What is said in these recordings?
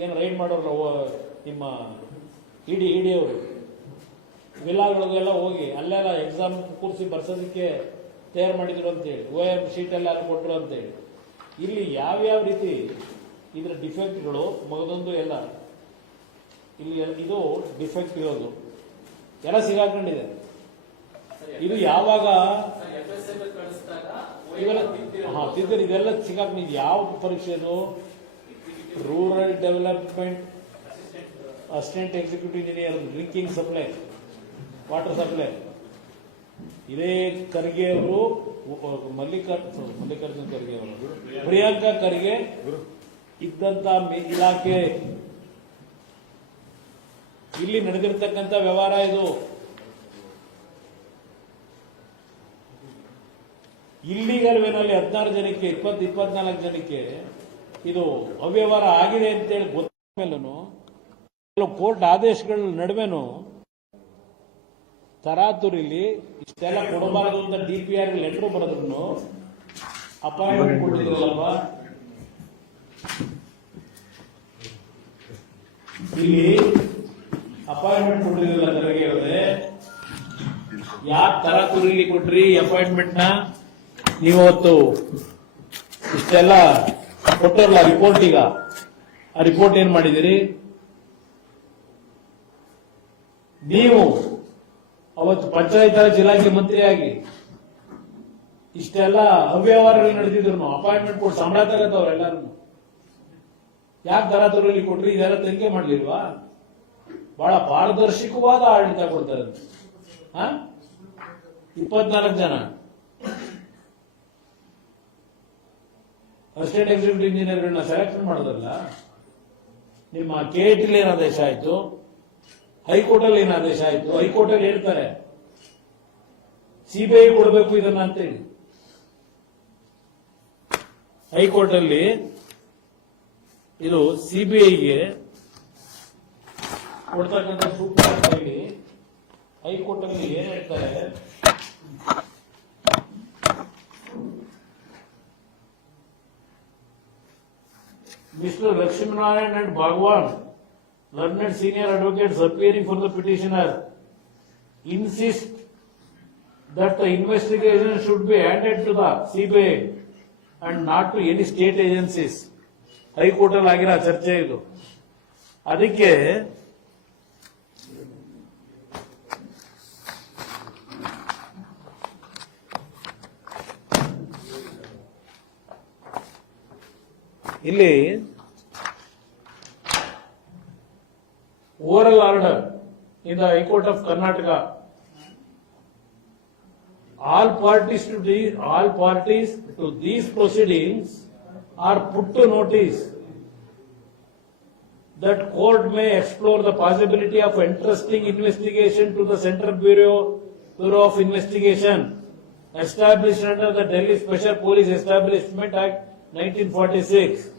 ಏನು ರೈಡ್ ಮಾಡೋರಲ್ಲ ನಿಮ್ಮ ಇಡಿ ಅವರು ವಿಲಾಗಳಿಗೆಲ್ಲ ಹೋಗಿ ಅಲ್ಲೆಲ್ಲ ಎಕ್ಸಾಮ್ ಕೂರಿಸಿ ಬರ್ಸೋದಕ್ಕೆ ತಯಾರು ಮಾಡಿದ್ರು ಅಂತೇಳಿ OM ಶೀಟ್ ಎಲ್ಲ ಅಲ್ಲಿ ಕೊಟ್ಟರು ಅಂತೇಳಿ ಇಲ್ಲಿ ಯಾವ್ಯಾವ ರೀತಿ ಇದರ ಡಿಫೆಕ್ಟ್ಗಳು ಮಗದೊಂದು ಎಲ್ಲ ಇಲ್ಲಿ ಇದು ಡಿಫೆಕ್ಟ್ ಇರೋದು ಎಲ್ಲ ಸಿಗಾಕೊಂಡಿದೆ. ಇದು ಯಾವಾಗ ತಿದ್ದರು ಇದೆಲ್ಲ ಸಿಗಾಕೊಂಡಿದೆ. ಯಾವ ಪರೀಕ್ಷೆದು rural development assistant executive engineer drinking supply water supply ಇದೇ ಖರ್ಗೆ ಅವರು ಮಲ್ಲಿಕಾರ್ಜುನ್ ಖರ್ಗೆ ಅವರು ಪ್ರಿಯಾಂಕಾ ಖರ್ಗೆ ಇದ್ದಂತ ಇಲಾಖೆ ಇಲ್ಲಿ ನಡೆದಿರ್ತಕ್ಕಂಥ ವ್ಯವಹಾರ ಇದು. ಇಲ್ಲಿಗಲ್ ವೇನಲ್ಲಿ 16 ಜನಕ್ಕೆ 24 ಜನಕ್ಕೆ ಇದು ಅವ್ಯವಹಾರ ಆಗಿದೆ ಅಂತೇಳಿ ಗೊತ್ತಾದ ಮೇಲೂ ಕೋರ್ಟ್ ಆದೇಶಗಳ ನಡುವೆನೂ ತರಾತುರಿಲಿ ಇಷ್ಟೆಲ್ಲ ಕೊಡಬಾರದು ಅಂತ DPR ಲೆಟರ್ ಬರೆದ್ರು ಅಪಾಯಿಂಟ್ಮೆಂಟ್ ಕೊಟ್ಟಿದ್ರಲ್ಲಪ್ಪ. ಇಲ್ಲಿ ಅಪಾಯಿಂಟ್ಮೆಂಟ್ ಕೊಟ್ಟಿದ್ರಲ್ಲ ಖರ್ಗೆ ಅವರೇ, ಯಾಕೆ ತರಾತುರಿಲಿ ಕೊಟ್ರಿ ಅಪಾಯಿಂಟ್ಮೆಂಟ್ ನ? ನೀವತ್ತು ಇಷ್ಟೆಲ್ಲ ಕೊಟ್ಟರಲ್ಲ ರಿಪೋರ್ಟ್, ಈಗ ಆ ರಿಪೋರ್ಟ್ ಏನ್ ಮಾಡಿದಿರಿ ನೀವು? ಅವತ್ತು ಪಂಚಾಯತ್ ರಾಜ್ ಇಲಾಖೆ ಮಂತ್ರಿಯಾಗಿ ಇಷ್ಟೆಲ್ಲ ಅವ್ಯವಹಾರಗಳು ನಡೆದಿದ್ರು ಅಪಾಯಿಂಟ್ಮೆಂಟ್ ಕೊಟ್ಟು ಸಂಬಳ ತಗತ್ತವ್ರೆಲ್ಲರೂ ಯಾಕೆ ತರಾತುರಿಯಲ್ಲಿ ಕೊಟ್ರಿ? ಇದೆಲ್ಲ ತನಿಖೆ ಮಾಡ್ಲಿಲ್ವಾ? ಬಹಳ ಪಾರದರ್ಶಕವಾದ ಆಡಳಿತ ಕೊಡ್ತಾರೆ. 24 ಜನ ಅಸಿಸ್ಟೆಂಟ್ ಎಕ್ಸಿಕ್ಯೂಟಿವ್ ಇಂಜಿನಿಯರ್ಗಳನ್ನ ಸೆಲೆಕ್ಷನ್ ಮಾಡೋದಲ್ಲ. ನಿಮ್ಮ KIT ಏನ್ ಆದೇಶ ಆಯ್ತು, ಹೈಕೋರ್ಟ್ ಅಲ್ಲಿ ಏನ್ ಆದೇಶ ಆಯ್ತು? ಹೈಕೋರ್ಟ್ ಅಲ್ಲಿ ಹೇಳ್ತಾರೆ CBI ಕೊಡಬೇಕು ಇದನ್ನ ಅಂತೇಳಿ. ಹೈಕೋರ್ಟ್ ಅಲ್ಲಿ ಇದು CBIಗೆ ಕೊಡ್ತಕ್ಕಂಥ ಸೂಕ್ತ ಅಂತ ಹೇಳಿ ಹೈಕೋರ್ಟ್ ಅಲ್ಲಿ ಏನ್ ಹೇಳ್ತಾರೆ? Mr. Lakshminarayan and Bhagwan, learned senior advocates appearing for the petitioner, insist that the investigation should be handed to the CBI and not to any state agencies. High court ಅಲ್ಲಿ ಆಗಿರೋ ಚರ್ಚೆ ಇದು. ಅದಕ್ಕೆ ಇಲ್ಲಿ oral order in the High Court of Karnataka, all parties to these proceedings are put to notice that court may explore the possibility of entrusting investigation to the Central Bureau of Investigation established under the Delhi Special Police Establishment Act 1946.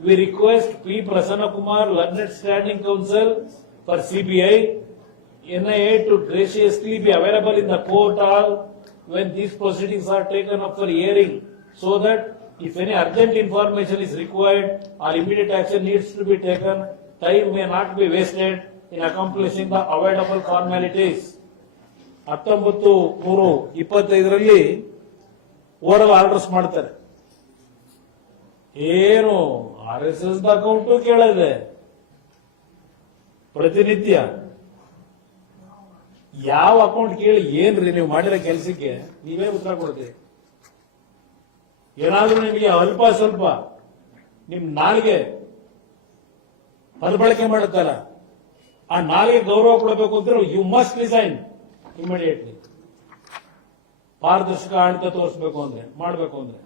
We request P. Prasanna Kumar, Learned Standing Counsel for CBI, NIA to graciously be available in the court hall when these proceedings are taken up for hearing, so that if any urgent information is required or immediate action needs to be taken, time may not be wasted in accomplishing the avoidable formalities. 19/3/25 oral orders ಮಾಡ್ತಾರೆ. ಏನು RSS account ಕೇಳಿದೆ ಪ್ರತಿನಿತ್ಯ. ಯಾವ account ಕೇಳಿ ಏನ್ರಿ ನೀವು ಮಾಡಿರೋ ಕೆಲಸಕ್ಕೆ ನೀವೇ ಉತ್ತರ ಕೊಡ್ತೀರಿ. ಏನಾದ್ರೂ ನಿಮಗೆ ಅಲ್ಪ ಸ್ವಲ್ಪ ನಿಮ್ ನಾಲ್ಗೆ ಪದಬಳಕೆ ಮಾಡುತ್ತಲ್ಲ, ಆ ನಾಲ್ಗೆ ಗೌರವ ಕೊಡಬೇಕು ಅಂದ್ರೆ ಯು ಮಸ್ಟ್ ರಿಸೈನ್ ಇಮಿಡಿಯೇಟ್ಲಿ. ಪಾರದರ್ಶಕ ಆಡಳಿತ ತೋರಿಸಬೇಕು ಅಂದ್ರೆ ಮಾಡಬೇಕು ಅಂದ್ರೆ